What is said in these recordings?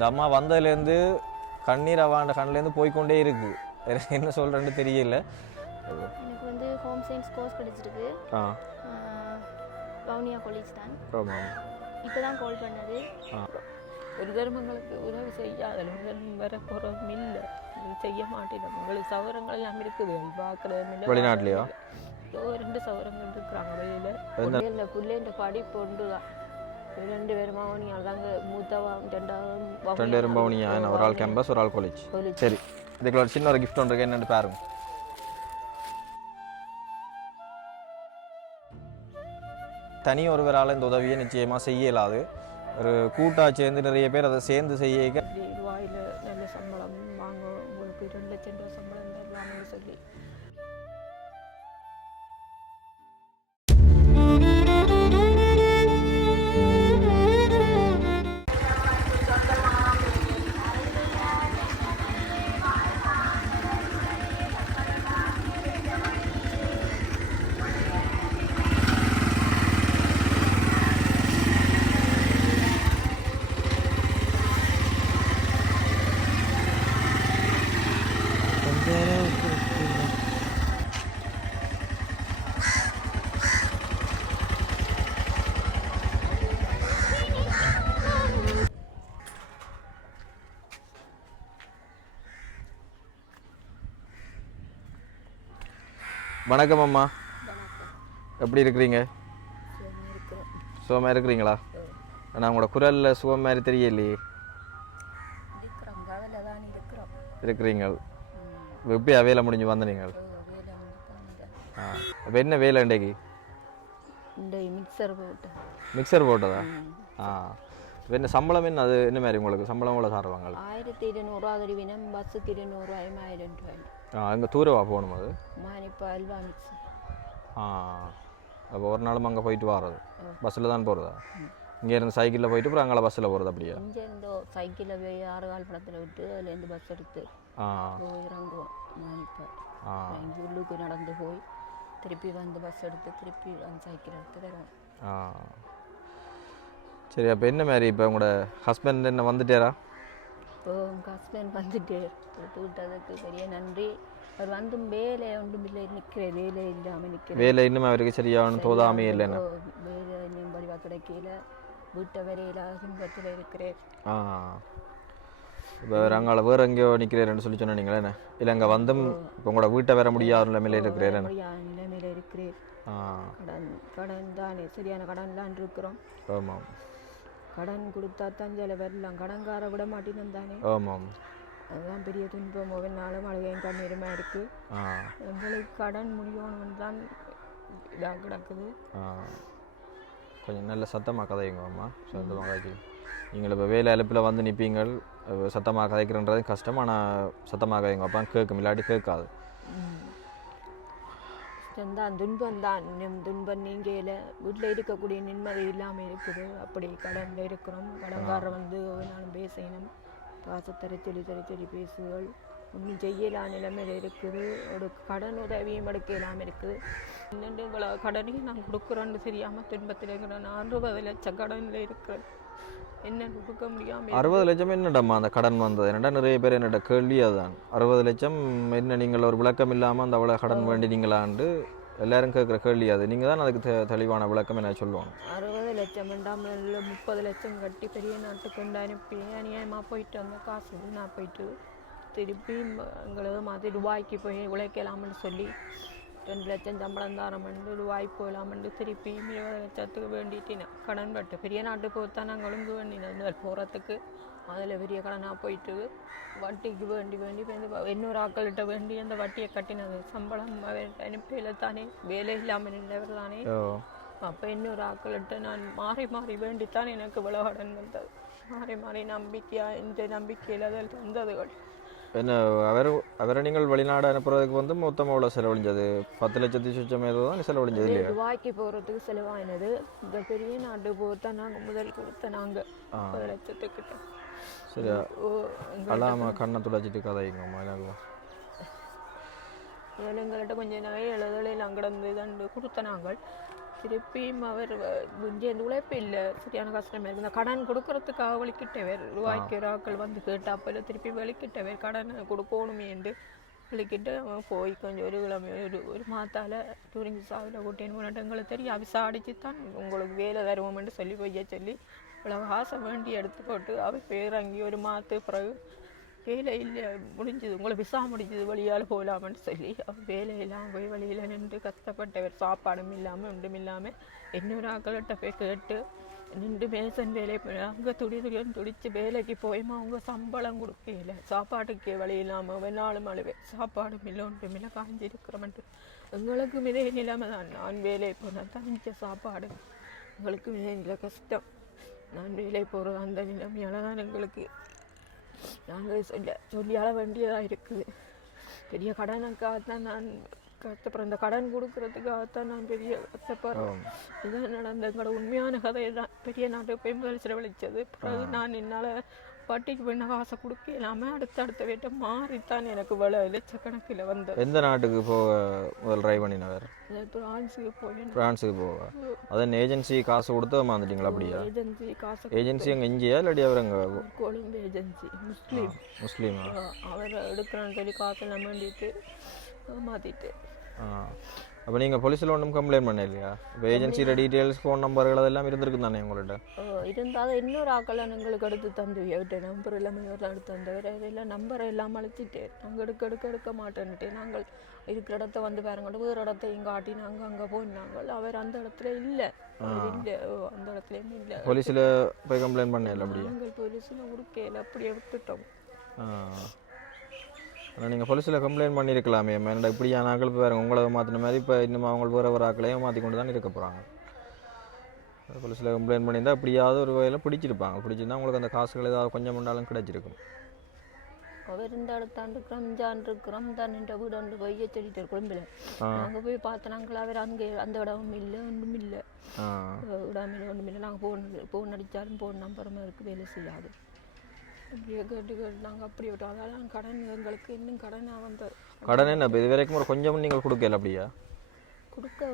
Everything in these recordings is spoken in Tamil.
இந்த அம்மா வந்ததுலேருந்து கண்ணீர் அவாண்ட கண்ணிலேருந்து போய்கொண்டே இருக்குது. என்ன சொல்கிறேன்னு தெரியல. எனக்கு வந்து ஹோம் சயின்ஸ் கோர்ஸ் கிடைச்சிருக்கு. வவுனியா காலேஜ் தான். இப்போ தான் கால் பண்ணது. ஒரு தர்மங்களுக்கு உதவி செய்யாத வர போகிறோம் இல்லை, செய்ய மாட்டேன். உங்களுக்கு சவரங்கள் எல்லாம் இருக்குது பார்க்குறது. வெளிநாட்டிலையோ 2 சவரங்கள் இருக்கிறாங்க வெளியில். பிள்ளைன்ற படிப்பு ஒன்று தான். 2 பேரும் வவுனியா தாங்க. மூத்தவா 2 பேரும் வவுனியா. ஒரு ஆள் கேம்பஸ், ஒரு ஆள் காலேஜ். சரி, இதுக்குள்ள ஒரு சின்ன ஒரு கிஃப்ட் ஒன்று இருக்கு, என்னென்னு பாருங்க. தனி ஒருவரால் இந்த உதவியை நிச்சயமாக செய்ய இயலாது. ஒரு கூட்டாக சேர்ந்து நிறைய பேர் அதை சேர்ந்து செய்ய ரூபாயில் நல்ல சம்பளம் வாங்க, உங்களுக்கு 2 லட்சம் ரூபா சம்பளம் தரலாம்னு சொல்லி. வணக்கம் அம்மா, எப்படி இருக்கிறீங்க? சுகமாக இருக்கிறீங்களா? ஆனால் உங்களோட குரலில் சுகம் மாதிரி தெரியலையே. இருக்கிறீங்க. எப்படி வேலை முடிஞ்சு வந்த நீங்கள்? அப்போ என்ன வேலை இன்றைக்கு? மிக்சர் போட்டதா? இப்போ என்ன சம்பளம் என்ன? அது என்ன மாதிரி உங்களுக்கு சம்பளம் கூட தருவாங்க? 1200 அது வினம், பஸ்ஸுக்கு 200, 1000 ரூபாய். அங்கே தூரவா போகணும்? அது இப்போ அல்வா மிக்ஸ். அப்போ ஒரு நாளும் அங்கே போயிட்டு வர்றது பஸ்ஸில் தான் போகிறதா? இங்கேருந்து சைக்கிளில் போயிட்டு அப்புறம் அங்கே பஸ்ஸில் போகிறது அப்படியா? இங்கேருந்து சைக்கிளில் போய் 6 கால் படத்தில் விட்டு அதுலேருந்து பஸ் எடுத்து இறங்குவோம். இப்போ இங்கே உள்ளுக்கு நடந்து போய் திருப்பி வந்து பஸ் எடுத்து திருப்பி அந்த சைக்கிள் எடுத்து தருவோம். சரி, அப்போ என்ன மாதிரி இப்போ உங்களோட ஹஸ்பண்ட் என்ன வந்துட்டாரா? இப்போ உங்கள் ஹஸ்பண்ட் வந்துட்டு விட்டதுக்கு பெரிய நன்றி. அவர் வந்து வேலை ஒன்றும் இல்லை, நிற்கிற வேலை இல்லாமல் நிற்கிற வேலை இன்னும் அவருக்கு சரியான தோதாமே இல்லைன்னு வேலை இன்னும் வடிவாக கிடைக்கல. வீட்டை வரையில துன்பத்தில் இருக்கிறேன். இப்போ அங்கே வேறு எங்கேயோ நிற்கிறேன்னு சொல்லி சொன்னீங்களே என்ன? இல்லை அங்கே வந்தும் இப்போ உங்களோட வீட்டை வர முடியாத நிலைமையில இருக்கிறேன். நிலைமையில் இருக்கிறேன். கடன் தானே, சரியான கடன்லாம் இருக்கிறோம். ஆமாம், கடன் கொடுத்தா தான் சில வரலாம், கடன்கார விட மாட்டேன்னு தானே. ஆமாம், அதுதான் பெரிய துன்பம். ஒவ்வொரு அழுகையும் கண்ணீருமா இருக்குது. எங்களுக்கு கடன் முடியணும்னு தான் இதாக கிடக்குது. கொஞ்சம் நல்ல சத்தமாக கதைங்க அம்மா, சத்தமாக கதைக்கு. நீங்கள் இப்போ வேலை அழைப்பில் வந்து நிற்பீங்கள், சத்தமாக கதைக்கிறன்றது கஷ்டம். ஆனால் சத்தமாக கதைங்க அப்பா கேட்கும், இல்லாட்டி கேட்காது. தான் துன்பம் தான். துன்பம் நீங்கல வீட்டில் இருக்கக்கூடிய நிம்மதி இல்லாமல் இருக்குது. அப்படி கடனில் இருக்கிறோம். கடன்காரர் வந்து ஒவ்வொரு நாளும் பேசணும், பாசத்தரை சொல்லி பேசுகள். ஒன்றும் செய்யலாம் நிலைமையில் இருக்குது. ஒரு கடன் உதவியும் எடுக்கலாம் இருக்குது. இன்னொன்று உங்களை கடனையும் நான் கொடுக்குறோன்னு தெரியாமல் துன்பத்தில் இருக்கிறேன். 60 லட்சம் கடனில் இருக்கிறேன். என்ன கொடுக்க முடியாமல். 60 லட்சம் என்னடாம்மா அந்த கடன் வந்தது? என்னடா நிறைய பேர் என்னோட கேள்வி அதுதான். 60 லட்சம் என்ன? நீங்கள் ஒரு விளக்கம் இல்லாமல் அந்த அவ்வளோ கடன் வேண்டினீங்களான்னு எல்லாரும் கேட்குற கேள்வி அது. நீங்கள் தான் அதுக்கு தெளிவான விளக்கம் என்ன சொல்லுவாங்க. 60 லட்சம் வேண்டாமல் 30 லட்சம் கட்டி பெரிய நாட்டுக்கு கொண்டு அனுப்பி அநியாயமாக போயிட்டு வந்த காசு நான் போயிட்டு திருப்பி எங்களது மாதிரி துபாய்க்கு போய் உழைக்கலாம்னு சொல்லி 2 லட்சம் சம்பளம் தாரமெண்டு துபாய் போகலாமெண்டு திருப்பி 20 லட்சத்துக்கு வேண்டிட்டு கடன் பட்டு பெரிய நாட்டு போய்த்தான் நாங்கள் ஒழுங்கு வேண்டினது போகிறதுக்கு. அதில் பெரிய கடனாக போயிட்டு வட்டிக்கு வேண்டி இன்னொரு ஆக்கள்கிட்ட வேண்டி அந்த வட்டியை கட்டினது. சம்பளம் அனுப்பையில் தானே, வேலை இல்லாமல் நின்றவர் தானே. அப்போ இன்னொரு ஆக்கள்கிட்ட நான் மாறி வேண்டித்தான் எனக்கு இவ்வளோ கடன் வந்தது. மாறி நம்பிக்கையாக இந்த நம்பிக்கையில் அதில் தந்ததுகள். என்ன அவரை நீங்கள் வெளிநாடு அனுப்புறதுக்கு வந்து மொத்தமாக எவ்வளோ செலவழிஞ்சது? 10 லட்சத்தி சுச்சம் ஏதோ தான் செலவழிஞ்சது இல்லையா? துபாய்க்கு போகிறதுக்கு செலவாயினது. இந்த பெரிய நாட்டு போகிறதா நாங்கள் முதல் கொடுத்த நாங்கள் 10 லட்சத்துக்கிட்ட. சரியா அல்லாமல் கண்ணை துடைச்சிட்டு கதைங்கம்மா. எங்கள்கிட்ட கொஞ்சம் நகை எழுதலையெல்லாம் கிடந்து தண்டு கொடுத்த நாங்கள். திருப்பியும் அவர் இங்கே இந்த உழைப்பு இல்லை, சரியான கஷ்டமாக இருக்குது. இந்த கடன் கொடுக்கறதுக்காக வெளிக்கிட்டவர் ரூபாய்க்கு ஒரு ஆக்கள் வந்து கேட்டாப்பில் திருப்பி வெளிக்கிட்டவர் கடன் கொடுக்கணுமே என்று வெளிக்கிட்டு அவன் போய் கொஞ்சம் ஒரு கிழமை ஒரு மாத்தால் டூரிங் சாவில் கூட்டின்னு போனாட்டு எங்களுக்கு தெரியும் விசாரிச்சு தான் உங்களுக்கு வேலை தருவோம்னு சொல்லி பொய்ய சொல்லி இவ்வளோ ஆசை வேண்டி எடுத்து போட்டு அவர் பேரங்கி ஒரு மாற்று பிறகு வேலை இல்லை முடிஞ்சது உங்களை விசா முடிஞ்சது வழியால் போகலாம்னு சொல்லி அவர் வேலையெல்லாம் போய் வழியில் நின்று கஷ்டப்பட்டவர் சாப்பாடும் இல்லாமல் ஒன்றும் இல்லாமல் இன்னொரு ஆக்கள்கிட்ட போய் கேட்டு நின்று மேசன் வேலை அங்கே துடின்னு துடிச்சு வேலைக்கு போயுமா அவங்க சம்பளம் கொடுக்கல, சாப்பாட்டுக்கே வழி இல்லாமல் வெள்ளாலும் அழுவே சாப்பாடும் இல்லை ஒன்றும் இல்லை காஞ்சிருக்கிறோம்ட்டு. எங்களுக்கும் இதே நிலைமை தான். நான் வேலை போனால் தான் மிச்ச சாப்பாடு, எங்களுக்கும் இதே நிலை கஷ்டம். நான் வேலை போகிற அந்த நிலைமையால் தான் எங்களுக்கு நாங்கள் சொல்லியால வேண்டியதாக இருக்குது. பெரிய கடனுக்காகத்தான் நான் கஷ்டப்படுறேன், இந்த கடன் கொடுக்கறதுக்காகத்தான் நான் பெரிய கஷ்டப்படுறேன். இதான் நடந்த எங்களோட உண்மையான கதையை தான். பெரிய நாட்டுக்கு போய் முதல் செலவழித்தது, பிறகு நான் என்னால் வட்டிக்கு போய் காசை கொடுக்க இல்லாமல் அடுத்த வீட்டை மாறித்தான் எனக்கு லட்சக்கணக்கில் வந்தது. எந்த நாட்டுக்கு போக முதல் ட்ரை பண்ணினவர்? பிரான்ஸுக்கு போய். பிரான்ஸுக்கு போவா? அதான் ஏஜென்சி காசு கொடுத்து மாந்துட்டீங்களா? அப்படியா? ஏஜென்சி காசு. ஏஜென்சி அங்கே இங்கேயா இல்லாட்டி அவர் அங்கே? கொழும்பு ஏஜென்சி. முஸ்லீமா? அவர் எடுக்கிறான்னு சொல்லி காசு எல்லாம் வேண்டிட்டு மாற்றிட்டு. அப்போ நீங்கள் போலீஸில் ஒன்றும் கம்ப்ளைண்ட் பண்ண இல்லையா? இப்போ ஏஜென்சியோட டீட்டெயில்ஸ் ஃபோன் நம்பர்கள் அதெல்லாம் இருந்திருக்கு தானே உங்கள்கிட்ட? இருந்தாலும் இன்னொரு ஆக்கெல்லாம் எங்களுக்கு எடுத்து தந்து விட்டு நம்பர் எல்லாமே எடுத்து தந்தவர் அதெல்லாம் நம்பரை எல்லாம் அழைச்சிட்டு நாங்கள் எடுக்க மாட்டேன்ட்டு நாங்கள் இருக்கிற இடத்த வந்து பாருங்கட்டு வேறு இடத்தையும் காட்டி நாங்கள் அங்கே போனாங்கள். அவர் அந்த இடத்துல இல்லை, இல்லை அந்த இடத்துலையும் இல்லை. போலீஸில் போய் கம்ப்ளைண்ட் பண்ணல? அப்படியே நாங்கள் போலீஸில் கொடுக்கல, அப்படியே விட்டுட்டோம். ஆனால் நீங்கள் போலீஸில் கம்ப்ளைண்ட் பண்ணியிருக்கலாமே, என்னடா இப்படியான ஆக்கள் வேறு உங்களை மாற்றின மாதிரி இப்போ இன்னும் அவங்க வேறு ஒரு ஆக்களையும் மாற்றி கொண்டு தான் இருக்க போகிறாங்க. போலீஸில் கம்ப்ளைண்ட் பண்ணியிருந்தால் அப்படியாவது ஒரு வகையில் பிடிச்சிருப்பாங்க. பிடிச்சிருந்தா உங்களுக்கு அந்த காசுகள் ஏதாவது கொஞ்சம் முன்னாலும் கிடைச்சிருக்கும். அவர் இந்த இடத்தாண்டுக்கிறோம் இஞ்சாண்டிருக்கிறோம் தான் என்ற வீடு வந்து போய் சொல்லிட்டு குழம்பில் நாங்கள் போய் பார்த்தனாங்களா அவர் அங்கே அந்த இடமும் இல்லை ஒன்றும் இல்லை, இடமில்லை ஒன்றும் இல்லை. நாங்கள் ஃபோன் அடித்தாலும் ஃபோன் நம்பருமே இருக்குது, வேலை செய்யாது. அப்படியே கேட்டு நாங்கள் அப்படி விட்டோம். அதெல்லாம் கடன் எங்களுக்கு இன்னும் கடனாக வந்த கடன் என்ன இது வரைக்கும் ஒரு கொஞ்சம் நீங்கள் கொடுக்கல? அப்படியா? கொடுக்க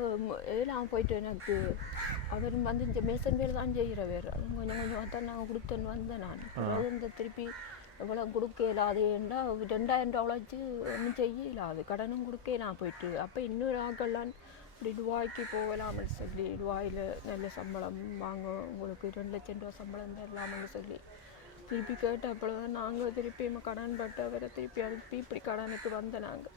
எல்லாம் போயிட்டு எனக்கு அவர் வந்து இந்த மேசன் வேலை தான் செய்கிற வேறு அது கொஞ்சம் கொஞ்சம் தான் நாங்கள் கொடுத்தேன்னு வந்தேன். நான் அதாவது இந்த திருப்பி எவ்வளோ கொடுக்க இல்லாது என்றால் 2000 உழைச்சி ஒன்றும் செய்ய இல்லாது கடனும் கொடுக்க நான் போயிட்டு. அப்போ இன்னொரு ஆக்கெல்லாம் இப்படி துபாய்க்கு போகலாம்னு சொல்லி துபாயில் நல்ல சம்பளம் வாங்க உங்களுக்கு 2 லட்சம் ரூபா சம்பளம் தரலாம்னு சொல்லி திருப்பி கேட்ட அப்பொழுது நாங்கள் திருப்பி கடன் பட்டு அவரை திருப்பி அனுப்பி இப்படி கடனுக்கு வந்த நாங்கள்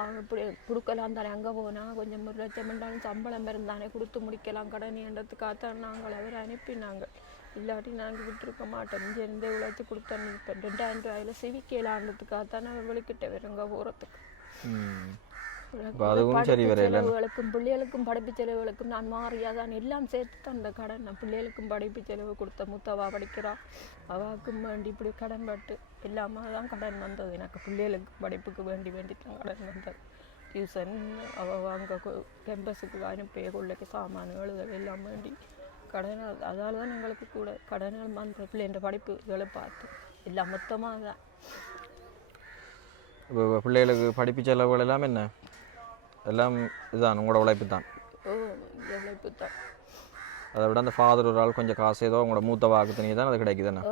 அவங்க இப்படி கொடுக்கலாம் தானே. அங்கே போனால் கொஞ்சம் 1 லட்சம் ரெண்டாலும் சம்பளம் இருந்தானே கொடுத்து முடிக்கலாம் கடன் என்றதுக்காகத்தான் நாங்கள் அவரை அனுப்பினாங்க. இல்லாட்டி நாங்கள் விட்டுருக்க மாட்டோம். இங்கேருந்தே உழைச்சி கொடுத்தா இப்போ 2000 ரூபாயில் சிவிக்கலான்றதுக்காகத்தான் அவர் வெளிக்கிட்ட வேறுங்க போகிறதுக்கு. செலவுகளுக்கும் பிள்ளைகளுக்கும் படிப்பு செலவுகளுக்கும் நான் மாறியாதான் எல்லாம் சேர்த்து தான் அந்த கடன். நான் பிள்ளைகளுக்கும் படிப்பு செலவு கொடுத்த மூத்தவா படிக்கிறா அவாவுக்கும் வேண்டி இப்படி கடன் பட்டு எல்லாமே தான் கடன் வந்தது. எனக்கு பிள்ளைகளுக்கு படிப்புக்கு வேண்டி தான் கடன் வந்தது. டியூஷன் அவள் அங்கே கேம்பஸுக்கு அனுப்பிய கொள்ளைக்கு சாமான்கள் எல்லாம் வேண்டி கடன். அதால் தான் எங்களுக்கு கூட கடன்கள் வந்த பிள்ளைன்ற படிப்பு இதை பார்த்து எல்லாம் மொத்தமாக தான். இப்போ பிள்ளைகளுக்கு படிப்பு செலவுகள் எல்லாம் என்ன எல்லாம் இதுதான் உங்களோட உழைப்பு தான்? உழைப்பு தான். அதை விட அந்த ஃபாதர் ஒரு ஆள் கொஞ்சம் காசு ஏதோ உங்களோட மூத்த வாக்கு தண்ணி தான் அது கிடைக்குதுண்ணா?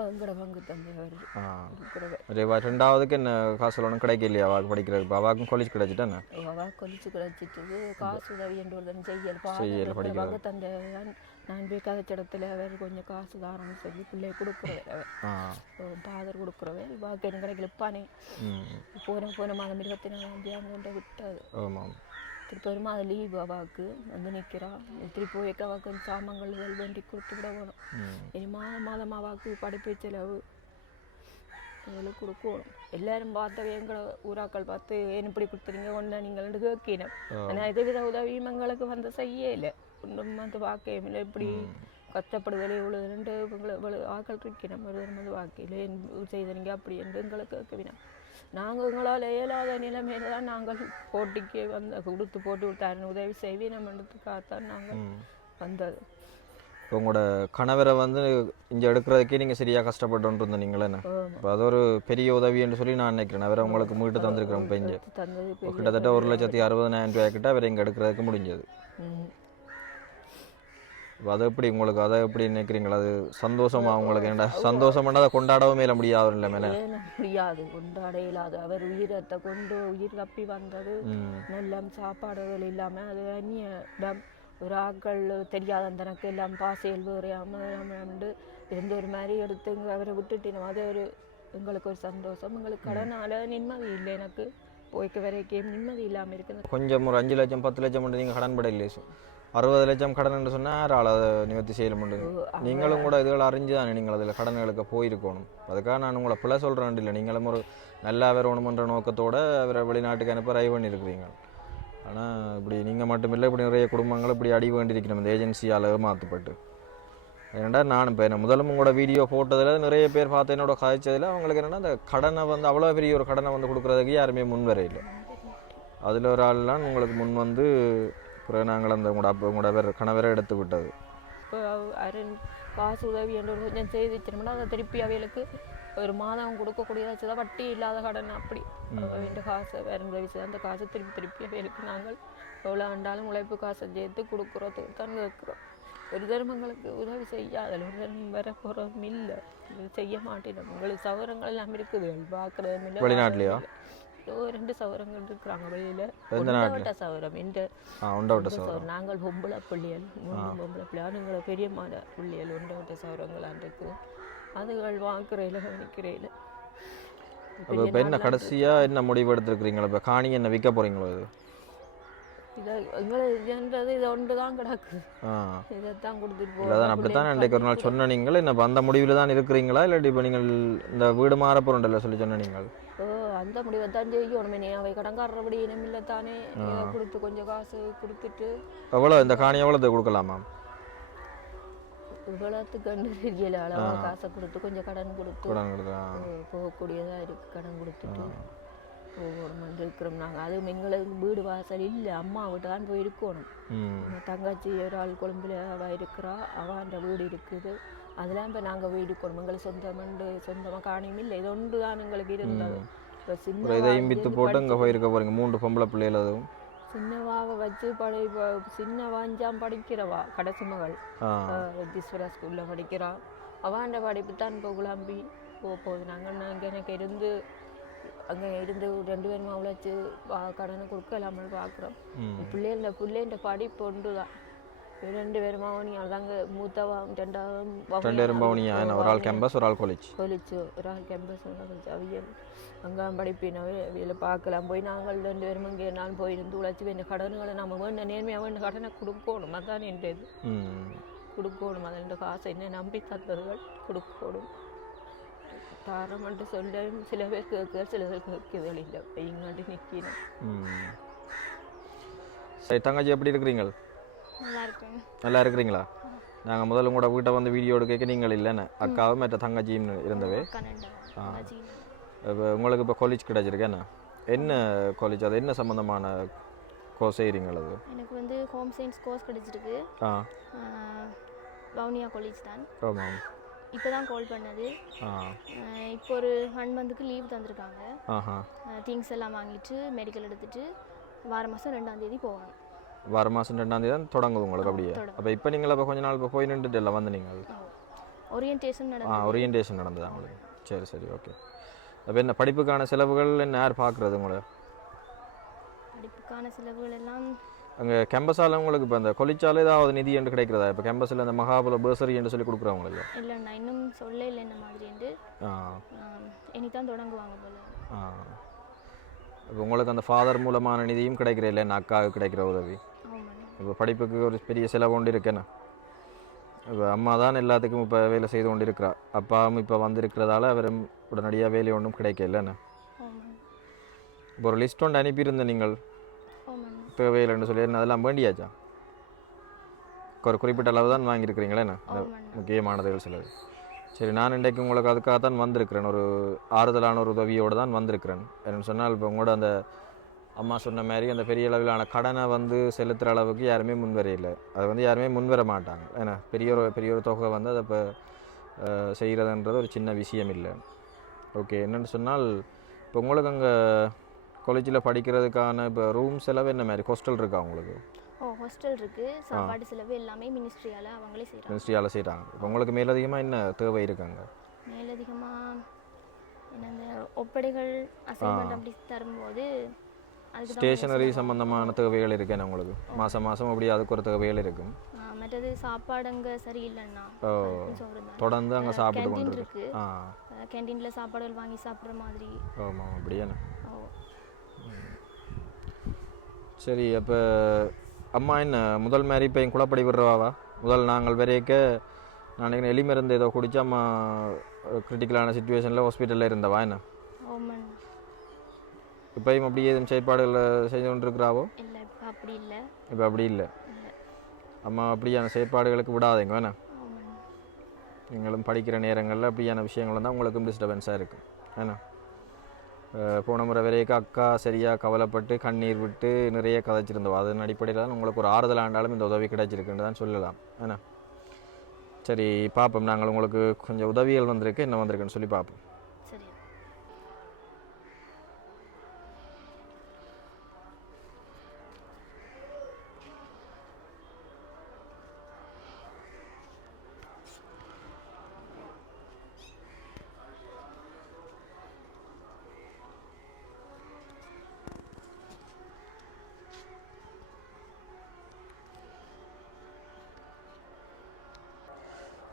ரெண்டாவதுக்கு என்ன காசு ஒன்றும் கிடைக்க இல்லையா அவாக்கு படிக்கிறது? இப்போ அவாக்கும் காலேஜ் கிடைச்சிட்டானே? அவாக்கு காலேஜ் கிடைச்சிட்டு காசு உதவி என்று செய்யல் படிக்கிறது தந்தை. நான் போய் கதைச்சடத்தில் அவர் கொஞ்சம் காசு தாரம்னு சொல்லி பிள்ளை கொடுக்குறவர் ஃபாதர் கொடுக்குறவர் வாக்கு எனக்கு கிடைக்கல. இப்பானே போன மாதம் 24 அங்கே விட்டது. திருப்பி ஒரு மாதம் லீவ் அவாவுக்கு வந்து நிற்கிறா. திருப்பி போய் அவாக்கு சாமான்கள் வேண்டி கொடுத்து விட வேணும். இனி மாதம் அவாவுக்கு படிப்பு செலவு எங்களுக்கு கொடுக்கணும். எல்லாரும் பார்த்தவ எங்களை ஊராக்கள் பார்த்து ஏன் இப்படி கொடுத்துறீங்க ஒன்று நீங்கள் கேட்கணும். ஆனால் எதுவித உதவியும் எங்களுக்கு வந்து செய்யலை. ஒன்றும் வந்து வாக்கையும் இல்லை. இப்படி கஷ்டப்படுதலே இவ்வளோ இவ்வளோ ஆக்கள் இருக்கணும் ஒரு வந்து வாக்கையில் ஏன் செய்தீங்க அப்படி என்று எங்களுக்கு கேட்கவினா. நாங்கள் எங்களால் இயலாத நிலைமையில தான் நாங்கள் போட்டிக்கு வந்து கொடுத்து போட்டு விட்டாரு உதவி செய்வீனம்ன்றதுக்காகத்தான் நாங்கள் வந்தது. இப்போ உங்களோட கணவரை வந்து இங்கே எடுக்கிறதுக்கே நீங்கள் சரியாக கஷ்டப்பட்டு இருந்தோம் நீங்களே. இப்போ அது ஒரு பெரிய உதவி என்று சொல்லி நான் நினைக்கிறேன். அவரை உங்களுக்கு மீட்டு தந்திருக்கிறோம். இப்போ இங்கே கிட்டத்தட்ட 1,60,60,000 ரூபாய் கிட்ட அவரை இங்கே எடுக்கிறதுக்கு முடிஞ்சது. அதை எப்படி உங்களுக்கு அதை எப்படி நினைக்கிறீங்களா? அது சந்தோஷமா உங்களுக்கு? ஏன்டா சந்தோஷம்னா அதை கொண்டாடவும் மேல முடியாது இல்லை மேலே முடியாது, கொண்டாட இயலாது. அவர் உயிரத்தை கொண்டு உயிர் தப்பி வந்தது நல்ல சாப்பாடுகள் இல்லாமல் அது அந்நிய இடம் ஒரு ஆட்கள் தெரியாத தனக்கு எல்லாம் பாசையில் வேறையாமண்டு இருந்த ஒரு மாதிரி எடுத்து அவரை விட்டுட்டினோம். அது ஒரு எங்களுக்கு ஒரு சந்தோஷம். எங்களுக்கு கடனால நிம்மதி இல்லை, எனக்கு போய்க்கு வரைக்கும் நிம்மதி இல்லாமல் இருக்குது. கொஞ்சம் ஒரு 5 லட்சம் 10 லட்சம் மட்டும் நீங்கள் கடன் பட இல்லை, 60 லட்சம் கடன் சொன்னால் யாரால் அதை நிவர்த்தி செய்ய முடியும்? நீங்களும் கூட இதுகளை அறிஞ்சு தானே நீங்கள் அதில் கடன்களுக்கு போயிருக்கணும். அதுக்காக நான் உங்களை பிள்ளை சொல்கிறேன் இல்லை, நீங்களும் ஒரு நல்லா வரணுமன்ற நோக்கத்தோடு அவரை வெளிநாட்டுக்கு அனுப்ப ட்ரை பண்ணியிருக்கிறீங்க. ஆனால் இப்படி நீங்கள் மட்டுமில்லை, இப்படி நிறைய குடும்பங்கள் இப்படி அடி வேண்டியிருக்கணும் இந்த ஏஜென்சியால் ஏமாற்றப்பட்டு. ஏன்னா நான் இப்போ என்ன முதலும் உங்களோட வீடியோ போட்டதில் நிறைய பேர் பார்த்து என்னோட காய்ச்சதில் அவங்களுக்கு என்னென்னா அந்த கடனை வந்து அவ்வளோ பெரிய ஒரு கடனை வந்து கொடுக்குறதுக்கு யாருமே முன் வரையில்லை. அதில் ஒரு ஆள்லாம் உங்களுக்கு முன் வந்து பிறகு நாங்கள் அந்த உங்களோட கணவரை எடுத்து விட்டது. இப்போ அரண் காசு உதவி என்று கொஞ்சம் செய்து வச்சிருந்தோம்னா அதை திருப்பி அவைகளுக்கு ஒரு மாதம் கொடுக்கக்கூடியதாச்சு வட்டி இல்லாத கடன் அப்படி வேண்ட காசை வேற உதவி செய்ய அந்த காசை திருப்பி அவைகளுக்கு நாங்கள் எவ்வளோ ஆண்டாலும் உழைப்பு காசை சேர்த்து கொடுக்குறதுக்கு தான் கேட்குறோம். ஒரு தர்மங்களுக்கு உதவி செய்யாதல் ஒரு தர்மம் வர போகிறதும் இல்லை, செய்ய மாட்டேன். உங்களுக்கு சவரங்கள் எல்லாம் இருக்குது பார்க்குறதும் இல்லை. வெளிநாட்டிலையா? 2 சவரங்கள் இருக்கிறாங்க வெளியில். சவரம் என்ற சவரம் நாங்கள் பொம்பளை பிள்ளைகள் 3 பொம்பளை பிள்ளைகள் எங்களை பெரிய மாத பிள்ளைகள் 1 சவரங்களான் இருக்குது. அதுகள் வாக்குறையில் நினைக்கிறேன். இப்போ என்ன கடைசியாக என்ன முடிவு எடுத்துருக்கிறீங்களா? இப்போ காணி என்ன விற்க போகிறீங்களோ? இதை எங்களுக்கு இது ஒன்று தான் கிடக்கு, இதைத்தான் கொடுத்துட்டு போகிறோம். அதான் அப்படித்தான் அன்றைக்கு ஒரு நாள் சொன்ன நீங்கள் என்ன அந்த முடிவில் தான் இருக்கிறீங்களா? இல்லாட்டி இப்போ நீங்கள் இந்த வீடு மாற போகிறோம்ல சொல்லி சொன்ன நீங்கள்? அந்த முடிவை தான் செய்யணும். அவை கடங்காடுறபடி இனமில்லை தானே, கொடுத்து கொஞ்சம் காசு கொடுத்துட்டு. எவ்வளோ இந்த காணி எவ்வளோத்துக்கு கொடுக்கலாமா? இவ்வளோத்துக்கு கண்டு தெரியல, அளவாக காசை கொடுத்து கொஞ்சம் கடன் கொடுத்து போகக்கூடியதாக இருக்குது. கடன் கொடுத்துட்டு போகணும் இருக்கிறோம் நாங்கள். அதுவும் எங்களுக்கு வீடு வாசல் இல்லை, அம்மா வீட்டு தான் போய் இருக்கணும். தங்கச்சி ஒரு ஆள் கொழும்புல அவள் இருக்கிறா, அவன் வீடு இருக்குது. அதெல்லாம் இப்போ நாங்கள் வீடு இருக்கணும். எங்களுக்கு சொந்தமாக காணியும் இல்லை, இது ஒன்று தான் எங்களுக்கு இருந்தது. இப்போ இதையும் விற்று போட்டு இங்கே போயிருக்க போகிறீங்க 3 பொம்பளை பிள்ளைகள். அதுவும் சின்னவாவை வச்சு சின்னவா 5ஆம் படிக்கிறவா கடைசி மகள் ஈஸ்வரா ஸ்கூலில் படிக்கிறா. அவாண்ட படிப்பு தான் இப்போ குழம்பி போகுது. நாங்கள் எனக்கு இருந்து அங்கே இருந்து 2 பேருமா உழைச்சி கடனை கொடுக்க இல்லாமல் பார்க்குறோம். பிள்ளைன்ற படிப்பு ஒன்று தான். 2 பேருமா அதாங்க மூத்தவா 2 ஒரு ஆள் கேம்பஸ் ஒரு ஆள் காலேஜ் ஒரு ஆள் கேம்பஸ் அவியல் அங்கே படிப்பினாவே அவியில் பார்க்கலாம் போய் நாங்கள் 2 பேரும் இங்கே நான் போயிருந்து உழைச்சி வேண்டிய கடன்களை நம்ம வேண்ட நேர்மையாக வேண்ட கடனை கொடுக்கணும். அதுதான் என்ற இது கொடுக்கணும். அது காசை என்ன நம்பி தந்ததுகள் கொடுக்கணும். தாரமன்ட்டு சொல்ல சில பேர் கேட்க சில பேர் கேட்கவே இல்லை. இங்காண்டி நிற்கணும். சரி தங்கச்சி எப்படி இருக்கிறீங்க? நல்லா இருக்கிறீங்களா? நாங்கள் முதல்ல கூட வீட்டை வந்து வீடியோ எடுக்க நீங்கள் இல்லைன்னு அக்காவும் மற்ற தங்கச்சியும் இருந்தவே. இப்போ உங்களுக்கு இப்போ காலேஜ் கிடைச்சிருக்கேண்ணா, என்ன காலேஜ்? அது என்ன சம்மந்தமான கோர்ஸ் செய்கிறீங்களா? அது எனக்கு வந்து ஹோம் சயின்ஸ் கோர்ஸ் கிடைச்சிருக்கு. வவுனியா காலேஜ் தான். ஆமாம். இப்போ தான் கால் பண்ணது. இப்போ ஒரு 1 மந்த்துக்கு லீவ் தந்திருக்காங்க. திங்ஸ் எல்லாம் வாங்கிட்டு மெடிக்கல் எடுத்துட்டு வார மாதம் 2ஆம் தேதி போகணும். வார மாதம் 2ஆம் தேதி தான் தொடங்குது உங்களுக்கு? அப்படியே அப்போ இப்போ நீங்கள் இப்போ கொஞ்ச நாள் இப்போ போய் நின்றுட்டு எல்லாம் வந்து நீங்கள் ஓரியன்டேஷன் நடந்ததா உங்களுக்கு? சரி சரி ஓகே. அப்போ என்ன படிப்புக்கான செலவுகள் என்ன யார் பார்க்குறது உங்களை? படிப்புக்கான செலவுகள் எல்லாம் அங்கே கேம்பஸால் உங்களுக்கு இப்போ அந்த கொலிச்சால் ஏதாவது நிதி என்று கிடைக்கிறதா? இப்போ கேம்பஸில் அந்த மகாபல பர்சரி என்று சொல்லி கொடுக்குறவங்களுக்கு? இல்லை, நான் இன்னும் சொல்ல இல்லை என்ன மாதிரி என்று. இனிதான் தொடங்குவாங்க போல. இப்போ உங்களுக்கு அந்த ஃபாதர் மூலமான நிதியும் கிடைக்கிற இல்லை, என்ன அக்காவுக்கு கிடைக்கிற உதவி? இப்போ படிப்புக்கு ஒரு பெரிய செலவு கொண்டு இருக்கேண்ணா. இப்போ அம்மா தான் எல்லாத்துக்கும் இப்போ வேலை செய்து கொண்டு இருக்கிறா, அப்பாவும் இப்போ வந்திருக்கிறதால அவர் உடனடியாக வேலை ஒன்றும் கிடைக்கலண்ணா. இப்போ ஒரு லிஸ்ட் ஒன்று அனுப்பியிருந்தேன் நீங்கள் தேவையில்லைன்னு சொல்லி, அதெல்லாம் வேண்டியாச்சா? ஒரு குறிப்பிட்ட அளவு தான் வாங்கியிருக்கிறீங்களேண்ணா முக்கியமானதுகள் சிலது. சரி, நான் இன்றைக்கு உங்களுக்கு அதுக்காக தான் வந்திருக்கிறேன், ஒரு ஆறுதலான ஒரு உதவியோடு தான் வந்திருக்கிறேன். என்னென்னு சொன்னால் இப்போ உங்களோட அந்த அம்மா சொன்ன மாதிரி அந்த பெரிய அளவிலான கடனை வந்து செலுத்துகிற அளவுக்கு யாருமே முன்வரையில்லை. அது வந்து யாருமே முன்வர மாட்டாங்க. ஏன்னா பெரிய ஒரு தொகை வந்து அதை இப்போ செய்கிறதுன்றது ஒரு சின்ன விஷயம் இல்லை. ஓகே, என்னென்னு சொன்னால் இப்போ உங்களுக்கு அங்கே காலேஜில் படிக்கிறதுக்கான இப்போ ரூம் செலவு என்ன மாதிரி ஹாஸ்டல் இருக்கா உங்களுக்கு? ஹாஸ்டல் இருக்குது, சாப்பாடு செலவு எல்லாமே மினிஸ்ட்ரியால் அவங்களே செய்கிறாங்க. மினிஸ்ட்ரியால் செய்கிறாங்க. இப்போ உங்களுக்கு மேலதிகமாக என்ன தேவை இருக்காங்க? மேலதிகமாக என்ன இந்த ஒப்படைகள் அசைன்மெண்ட் அப்படி தரும்போது அதுக்கு ஸ்டேஷனரி சம்பந்தமான தேவைகள் இருக்கேன் உங்களுக்கு மாதம் மாதம் அப்படி அதுக்கு ஒரு தேவைகள் இருக்கும். மற்றது சாப்பாடு அங்கே சரியில்லைன்னா தொடர்ந்து அங்கே சாப்பிட்டு கேண்டீன் கொண்டு இருக்கு, கேண்டீனில் சாப்பாடுகள் வாங்கி சாப்பிட்ற மாதிரி. ஆமாம் அப்படியே. சரி, அப்போ அம்மா என்ன முதல் மாதிரி இப்போ என் குளப்படி விடுறவாவா? முதல் நாங்கள் வரைக்க நான் எலி மருந்து ஏதோ குடிச்சு அம்மா கிரிட்டிக்கலான சுச்சுவேஷனில் ஹாஸ்பிட்டலில் இருந்தவா என்ன? இப்போயும் அப்படி எதுவும் செயற்பாடுகளை செஞ்சு கொண்டு இருக்கிறாவோ? இல்லை, இப்போ அப்படி இல்லை. இப்போ அப்படி இல்லை. அம்மா அப்படியான செயற்பாடுகளுக்கு விடாதீங்க வேணா. நீங்களும் படிக்கிற நேரங்களில் அப்படியான விஷயங்கள் தான் உங்களுக்கும் டிஸ்டர்பன்ஸாக இருக்குது ஏன்னா. போன முறை வரைக்கும் அக்கா சரியாக கவலைப்பட்டு கண்ணீர் விட்டு நிறைய கதைச்சிருந்தோம். அதன் அடிப்படையில் தான் உங்களுக்கு ஒரு ஆறுதல் ஆண்டாலும் இந்த உதவி கிடைச்சிருக்குன்னு தான் சொல்லலாம் ஏன்னா. சரி பார்ப்போம், நாங்கள் உங்களுக்கு கொஞ்சம் உதவிகள் வந்திருக்கு, என்ன வந்திருக்குன்னு சொல்லி பார்ப்போம்.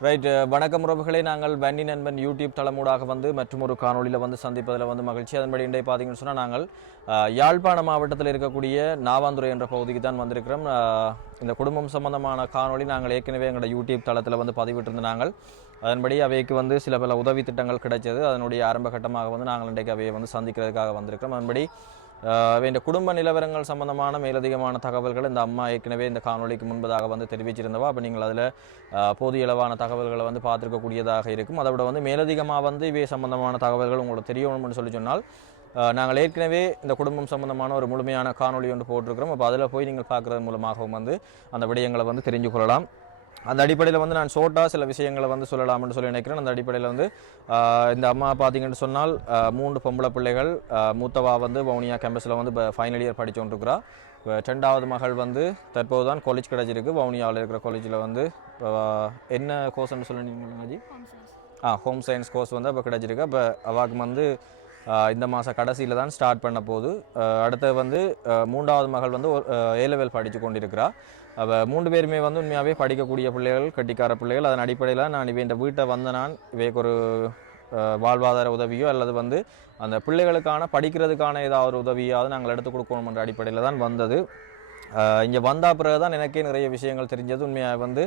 ரைட், வணக்கம் உறவுகளே. நாங்கள் வன்னி நண்பன் யூடியூப் தளமூடாக வந்து மற்றும் ஒரு காணொலியில் வந்து சந்திப்பதில் வந்து மகிழ்ச்சி. அதன்படி இன்றைய பார்த்தீங்கன்னு சொன்னால் நாங்கள் யாழ்ப்பாண மாவட்டத்தில் இருக்கக்கூடிய நாவாந்துறை என்ற பகுதிக்கு தான் வந்திருக்கிறோம். இந்த குடும்பம் சம்பந்தமான காணொலி நாங்கள் ஏற்கனவே எங்களோட யூடியூப் தளத்தில் வந்து பதிவிட்டிருந்த நாங்கள் அதன்படி அவைக்கு வந்து சில பல உதவி திட்டங்கள் கிடைச்சது. அதனுடைய ஆரம்ப கட்டமாக வந்து நாங்கள் இன்றைக்கு அவையை வந்து சந்திக்கிறதுக்காக வந்திருக்கிறோம். அதன்படி இந்த குடும்ப நிலவரங்கள் சம்பந்தமான மேலதிகமான தகவல்கள் இந்த அம்மா ஏற்கனவே இந்த காணொலிக்கு முன்பதாக வந்து தெரிவிச்சிருந்தவா. அப்போ நீங்கள் அதில் போதிய அளவான தகவல்களை வந்து பார்த்துருக்கக்கூடியதாக இருக்கும். அதை விட வந்து மேலதிகமாக வந்து இவை சம்பந்தமான தகவல்கள் உங்களுக்கு தெரியணும்னு சொல்லி சொன்னால் நாங்கள் ஏற்கனவே இந்த குடும்பம் சம்பந்தமான ஒரு முழுமையான காணொலி ஒன்று போட்டிருக்கிறோம். அப்போ அதில் போய் நீங்கள் பார்க்குறது மூலமாகவும் வந்து அந்த விடயங்களை வந்து தெரிஞ்சு கொள்ளலாம். அந்த அடிப்படையில் வந்து நான் ஷோர்ட்டாக சில விஷயங்களை வந்து சொல்லலாம்னு சொல்லி நினைக்கிறேன். அந்த அடிப்படையில் வந்து இந்த அம்மா பார்த்தீங்கன்னு சொன்னால் 3 பொம்பளை பிள்ளைகள். மூத்தவா வந்து வவுனியா கேம்பஸில் வந்து இப்போ ஃபைனல் இயர் படித்து கொண்டிருக்கிறா. இப்போ 2வது மகள் வந்து தற்போது தான் காலேஜ் கிடச்சிருக்கு. வவுனியாவில் இருக்கிற காலேஜில் வந்து என்ன கோர்ஸ்ன்னு சொல்லிங்க? ஹோம் சயின்ஸ் கோர்ஸ் வந்து அப்போ கிடச்சிருக்கு. அப்போ அவாக்கு வந்து இந்த மாதம் கடைசியில் தான் ஸ்டார்ட் பண்ண போது. அடுத்து வந்து 3வது மகள் வந்து A-level படித்து கொண்டிருக்கிறா. அப்போ 3 பேருமே வந்து உண்மையாகவே படிக்கக்கூடிய பிள்ளைகள், கட்டிக்கார பிள்ளைகள். அதன் அடிப்படையில் நான் இவை இந்த வீட்டை வந்த நான் இவைக்கு ஒரு வாழ்வாதார உதவியோ அல்லது வந்து அந்த பிள்ளைகளுக்கான படிக்கிறதுக்கான ஏதாவது ஒரு உதவியாவது நாங்கள் எடுத்து கொடுக்கணுன்ற அடிப்படையில் தான் வந்தது. இங்கே வந்த பிறகு தான் எனக்கே நிறைய விஷயங்கள் தெரிஞ்சது. உண்மையாக வந்து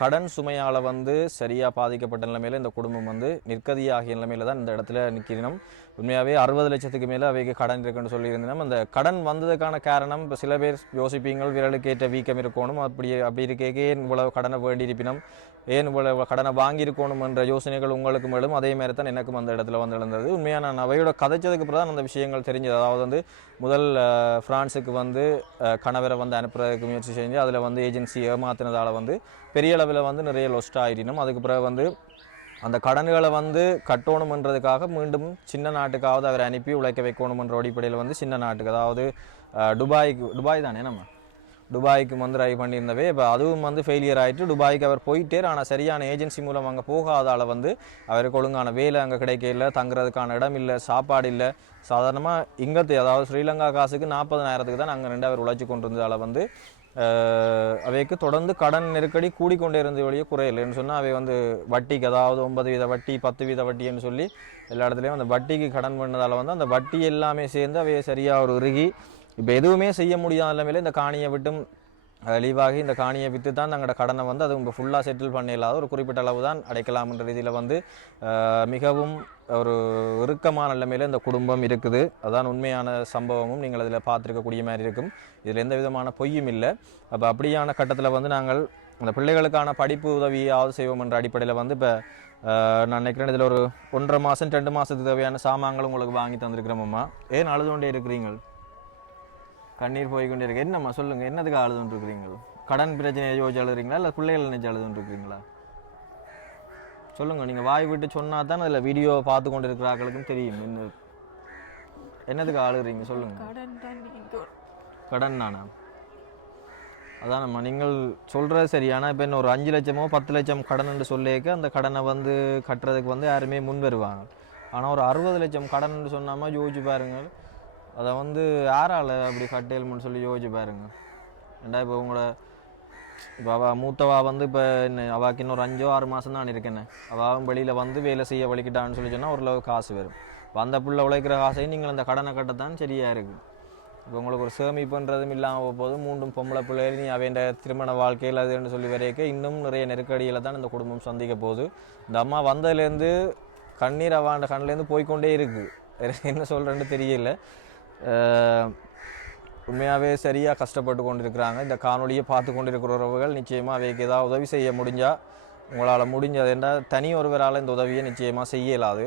கடன் சுமையால் வந்து சரியாக பாதிக்கப்பட்ட நிலைமையில் இந்த குடும்பம் வந்து நிற்கதியாகிய நிலைமையில் தான் இந்த இடத்துல நிற்கிறோம். உண்மையாகவே 60 லட்சத்துக்கு மேலே அவைக்கு கடன் இருக்குன்னு சொல்லியிருந்தோம். அந்த கடன் வந்ததுக்கான காரணம் இப்போ சில பேர் யோசிப்பீங்கள், விரலுக்கேற்ற வீக்கம் இருக்கணும், அப்படி இருக்கே இவ்வளவு கடனை வேண்டியிருப்பினும், ஏன் இவ்வளவு கடனை வாங்கியிருக்கணும் என்ற யோசனைகள் உங்களுக்கு மேலும் அதே மாதிரி தான் எனக்கும் அந்த இடத்துல வந்து எழுந்தது. உண்மையாக நான் அவையோட கதைச்சதுக்கு பிறகு தான் அந்த விஷயங்கள் தெரிஞ்சது. அதாவது வந்து முதல் ஃப்ரான்ஸுக்கு வந்து கணவரை வந்து அனுப்புறதுக்கு முயற்சி செஞ்சு அதில் வந்து ஏஜென்சி ஏமாத்தினதால் வந்து பெரிய அளவில் வந்து நிறைய லொஸ்ட் ஆகிட்டினோம். அதுக்கு பிறகு வந்து அந்த கடன்களை வந்து கட்டணுமன்றதுக்காக மீண்டும் சின்ன நாட்டுக்காவது அவரை அனுப்பி உழைக்க வைக்கணுமன்ற அடிப்படையில் வந்து சின்ன நாட்டுக்கு, அதாவது துபாய் தானே நம்ம துபாய்க்கு வந்து ட்ரை பண்ணியிருந்தவே. இப்போ அதுவும் வந்து ஃபெயிலியர் ஆகிட்டு துபாய்க்கு அவர் போயிட்டே. ஆனால் சரியான ஏஜென்சி மூலம் அங்கே போகாதால் வந்து அவருக்கு ஒழுங்கான வேலை அங்கே கிடைக்கல, தங்குறதுக்கான இடம் இல்லை, சாப்பாடு இல்லை. சாதாரணமாக இங்கத்து அதாவது ஸ்ரீலங்கா காசுக்கு 40,000 தான் அங்கே 2 அவர் உழைச்சி கொண்டு இருந்ததால் வந்து அவைக்கு தொடர்ந்து கடன் நெருக்கடி கூடிக்கொண்டே இருந்த வழியே குறையில்லைன்னு சொன்னால் அவை வந்து வட்டிக்கு, அதாவது 9% வட்டி 10% வட்டின்னு சொல்லி எல்லா இடத்துலையும் அந்த வட்டிக்கு கடன் பண்ணதால் வந்து அந்த வட்டி எல்லாமே சேர்ந்து அவையை சரியாக ஒரு இறுகி இப்போ எதுவுமே செய்ய முடியாத நிலைமையில இந்த காணியை விட்டும் லீவாகி இந்த காணியை விற்று தான் தங்களோட கடனை வந்து அது இப்போ ஃபுல்லாக செட்டில் பண்ண இல்லாத ஒரு குறிப்பிட்ட அளவு தான் அடைக்கலாம்ன்ற ரீதியில் வந்து மிகவும் ஒரு இறுக்கமான நிலைமையில் இந்த குடும்பம் இருக்குது. அதான் உண்மையான சம்பவமும் நீங்கள் அதில் பார்த்துருக்கக்கூடிய மாதிரி இருக்கும். இதில் எந்த விதமான பொய்யும் இல்லை. அப்போ அப்படியான கட்டத்தில் வந்து நாங்கள் அந்த பிள்ளைகளுக்கான படிப்பு உதவியாவது செய்வோம் என்ற அடிப்படையில் வந்து இப்போ நான் நினைக்கிறேன் இதில் ஒரு 1.5 மாதம் 2 மாதத்துக்கு தேவையான சாமான்கள் உங்களுக்கு வாங்கி தந்திருக்கிறோம்மா. ஏன் அழுது கொண்டே இருக்கிறீங்கள்? கண்ணீர் போய்கொண்டே இருக்கு. என்னம்மா சொல்லுங்கள், என்னதுக்கு அழுதுன்னு இருக்கிறீங்க? கடன் பிரச்சனையை யோசிச்சு அழுதுறீங்களா இல்லை பிள்ளைகள் நினைச்சு அழுதுன்னு இருக்கிறீங்களா? சொல்லுங்கள், நீங்கள் வாய் விட்டு சொன்னால் தான் அதில் வீடியோ பார்த்து கொண்டு இருக்கிற ஆக்களுக்கும் தெரியும் என்னதுக்கு அழுகுறீங்க. சொல்லுங்கள். கடன் தான். கடன் தானா? அதான் நம்ம நீங்கள் சொல்கிறது சரி. ஆனால் இப்போ இன்னும் ஒரு 5 லட்சமோ 10 லட்சம் கடன் சொல்லிக்க அந்த கடனை வந்து கட்டுறதுக்கு வந்து யாருமே முன் வருவாங்க. ஆனால் ஒரு 60 லட்சம் கடன் சொன்னாமல் யோசிச்சு பாருங்க, அதை வந்து யாரால் அப்படி கட்டேல்னு சொல்லி யோசிச்சு பாருங்க. ஏண்டா இப்போ உங்களை இப்போ அவள் மூத்தவா வந்து இப்போ என்ன அவாக்கு இன்னொரு 5-6 மாதம் தான் இருக்கேன்னு அவாவும் வெளியில் வந்து வேலை செய்ய வலிக்கிட்டான்னு சொல்லி சொன்னால் ஓரளவு காசு வரும். அந்த பிள்ளை உழைக்கிற காசையும் நீங்கள் அந்த கடனை கட்டத்தான் சரியாக இருக்குது. இப்போ உங்களுக்கு ஒரு சேமிப்புன்றதும் இல்லாமல் போது மூன்றும் பொம்பளை பிள்ளைகள் நீ அவன் திருமண வாழ்க்கையில் அதுன்னு சொல்லி வரைக்க இன்னும் நிறைய நெருக்கடியில் தான் இந்த குடும்பம் சந்திக்க போகுது. இந்த அம்மா வந்ததுலேருந்து கண்ணீர் அவாண்ட கண்ணிலேருந்து போய்கொண்டே இருக்குது. என்ன சொல்கிறேன்னு தெரியல. உண்மையாகவே சரியாக கஷ்டப்பட்டு கொண்டு இருக்கிறாங்க. இந்த காணொலியை பார்த்து கொண்டு இருக்கிற உறவுகள் நிச்சயமாக அவைக்கு ஏதாவது உதவி செய்ய முடிஞ்சால் உங்களால் முடிஞ்சது என்றால் தனி ஒருவரால் இந்த உதவியை நிச்சயமாக செய்ய இயலாது.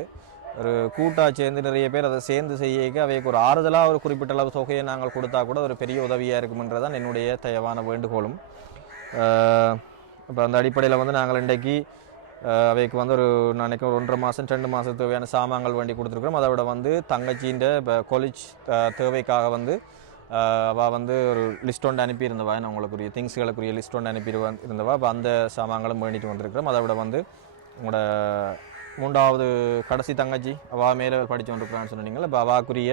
ஒரு கூட்டாக சேர்ந்து நிறைய பேர் அதை சேர்ந்து செய்யக்க அவைக்கு ஒரு ஆறுதலாக ஒரு குறிப்பிட்ட அளவு தொகையை நாங்கள் கொடுத்தா கூட ஒரு பெரிய உதவியாக இருக்குமென்றதான் என்னுடைய தயவான வேண்டுகோளும். இப்போ அந்த அடிப்படையில் வந்து நாங்கள் இன்றைக்கு அவைக்கு வந்து ஒரு நினைக்கிறேன் ஒரு 1.5 மாதம் 2 மாதம் தேவையான சாமான்கள் வேண்டி கொடுத்துருக்குறோம். அதை விட வந்து தங்கச்சின்ற இப்போ காலேஜ் தேவைக்காக வந்து அவள் வந்து ஒரு லிஸ்ட் ஒன்று அனுப்பியிருந்தவா, நான் உங்களுக்குரிய திங்ஸ்களுக்குரிய லிஸ்ட் ஒன்று இருந்தவா. இப்போ அந்த சாமான்களும் வேண்டிட்டு வந்திருக்கிறோம். அதை விட வந்து உங்களோட 3வது கடைசி தங்கச்சி அவள் மேலே படித்து கொண்டிருக்கிறான்னு சொன்னீங்களா, இப்போ அவாக்குரிய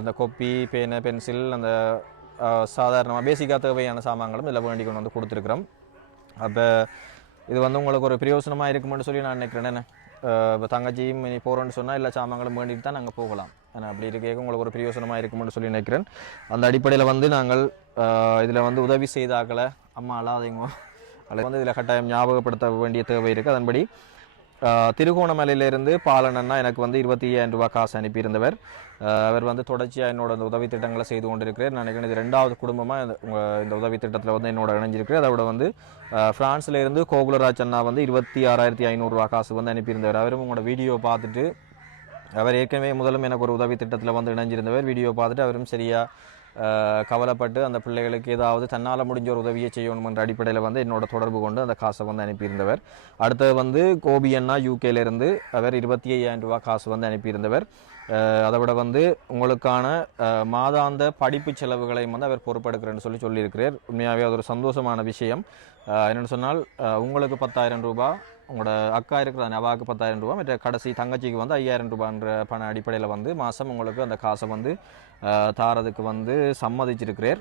அந்த கொப்பி பேனு பென்சில் அந்த சாதாரணமாக பேசிக்காக தேவையான சாமான்களும் இதில் வேண்டி கொண்டு வந்து கொடுத்துருக்குறோம். அப்போ இது வந்து உங்களுக்கு ஒரு பிரயோசனமாக இருக்குமென்னு சொல்லி நான் நினைக்கிறேன். என்ன இப்போ தங்கச்சியும் நீ போகிறோன்னு சொன்னால் எல்லா சாமான்களும் வேண்டிட்டு தான் நாங்கள் போகலாம். ஆனால் அப்படி இருக்க உங்களுக்கு ஒரு பிரயோசனமாக இருக்குமென்னு சொல்லி நினைக்கிறேன். அந்த அடிப்படையில் வந்து நாங்கள் இதில் வந்து உதவி செய்தாக்களை அம்மா அல்லாதீங்க அதில் வந்து இதில் கட்டாயம் ஞாபகப்படுத்த வேண்டிய தேவை இருக்குது. அதன்படி திருகோணமலையிலிருந்து பாலனன்னா எனக்கு வந்து 25,000 ரூபா காசு அனுப்பியிருந்தவர். அவர் வந்து தொடர்ச்சியாக என்னோட அந்த உதவி திட்டங்களை செய்து கொண்டிருக்கிறார். நான் நினைக்கிறேன் இது 2வது குடும்பமாக இந்த உதவி திட்டத்தில் வந்து என்னோட இணைஞ்சிருக்கிறேன். அதோட வந்து ஃப்ரான்ஸ்லேருந்து கோகுலராஜ் அண்ணா வந்து 26,500 ரூபா காசு வந்து அனுப்பியிருந்தவர். அவரும் உங்களோட வீடியோ பார்த்துட்டு அவர் ஏற்கனவே முதலும் எனக்கு ஒரு உதவி திட்டத்தில் வந்து இணைஞ்சிருந்தவர். வீடியோ பார்த்துட்டு அவரும் சரியாக கவலைப்பட்டு அந்த பிள்ளைகளுக்கு ஏதாவது தன்னால் முடிஞ்ச ஒரு உதவியை செய்யணுமென்ற அடிப்படையில் வந்து என்னோட தொடர்பு கொண்டு அந்த காசை வந்து அனுப்பியிருந்தவர். அடுத்தது வந்து கோபி அண்ணா யூகேலேருந்து அவர் 25,000 ரூபா காசு வந்து அனுப்பியிருந்தவர். அதை விட வந்து உங்களுக்கான மாதாந்த படிப்பு செலவுகளையும் வந்து அவர் பொறுப்பெடுக்கிறேன்னு சொல்லியிருக்கிறார். உண்மையாகவே அது ஒரு சந்தோஷமான விஷயம். என்னென்னு சொன்னால் உங்களுக்கு 10,000 ரூபா, உங்களோட அக்கா இருக்கிற அவாவுக்கு 10,000 ரூபா, மற்ற கடைசி தங்கச்சிக்கு வந்து 5,000 ரூபான்ற பண அடிப்படையில் வந்து மாதம் உங்களுக்கு அந்த காசை வந்து தாரதுக்கு வந்து சம்மதிச்சிருக்கிறார்.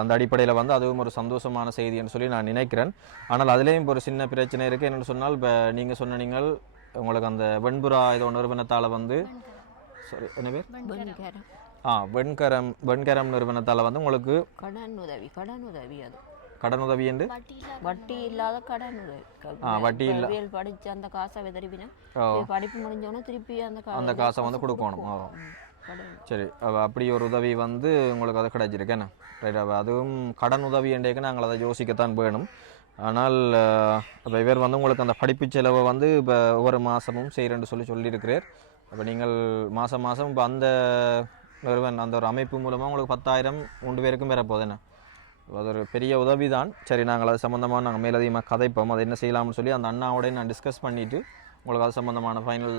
அந்த அடிப்படையில் வந்து அதுவும் ஒரு சந்தோஷமான செய்தின்னு சொல்லி நான் நினைக்கிறேன். ஆனால் அதுலேயும் இப்போ ஒரு சின்ன பிரச்சனை இருக்குது. என்னென்னு சொன்னால் இப்போ நீங்கள் சொன்னீங்கள் உங்களுக்கு அந்த வெண்புறா இதோ நிறுவனத்தால் வந்து என்ன பேர் வெண்கரம் நிறுவனத்தால் வந்து உங்களுக்கு கடன் உதவி அது கடன் உதவி என்று வட்டி இல்லாத கடன் உதவி. வட்டி இல்லை படித்து அந்த காசை விதறிவினா படிப்பு முடிஞ்சோன்னா திருப்பி அந்த காசை வந்து கொடுக்கணும். சரி, அப்படி ஒரு உதவி வந்து உங்களுக்கு அது கிடைச்சிருக்கேண்ணா. ரைட், அதுவும் கடன் உதவி என்றேக்கு நாங்கள் அதை யோசிக்கத்தான் வேணும். ஆனால் இப்போ இவர் வந்து உங்களுக்கு அந்த படிப்பு செலவை வந்து இப்போ ஒவ்வொரு மாதமும் செய்கிறேன்னு சொல்லியிருக்கிறார். அப்போ நீங்கள் மாதம் இப்போ அந்த நிறுவனம் அந்த ஒரு அமைப்பு மூலமாக உங்களுக்கு 10,000 3 பேருக்கும் வரப்போகுது. என்ன அது ஒரு பெரிய உதவி தான். சரி, நாங்கள் அது சம்மந்தமாக நாங்கள் மேலதிகமாக கதைப்போம். அதை என்ன செய்யலாம்னு சொல்லி அந்த அண்ணாவோடய நான் டிஸ்கஸ் பண்ணிவிட்டு உங்களுக்கு அது சம்மந்தமான ஃபைனல்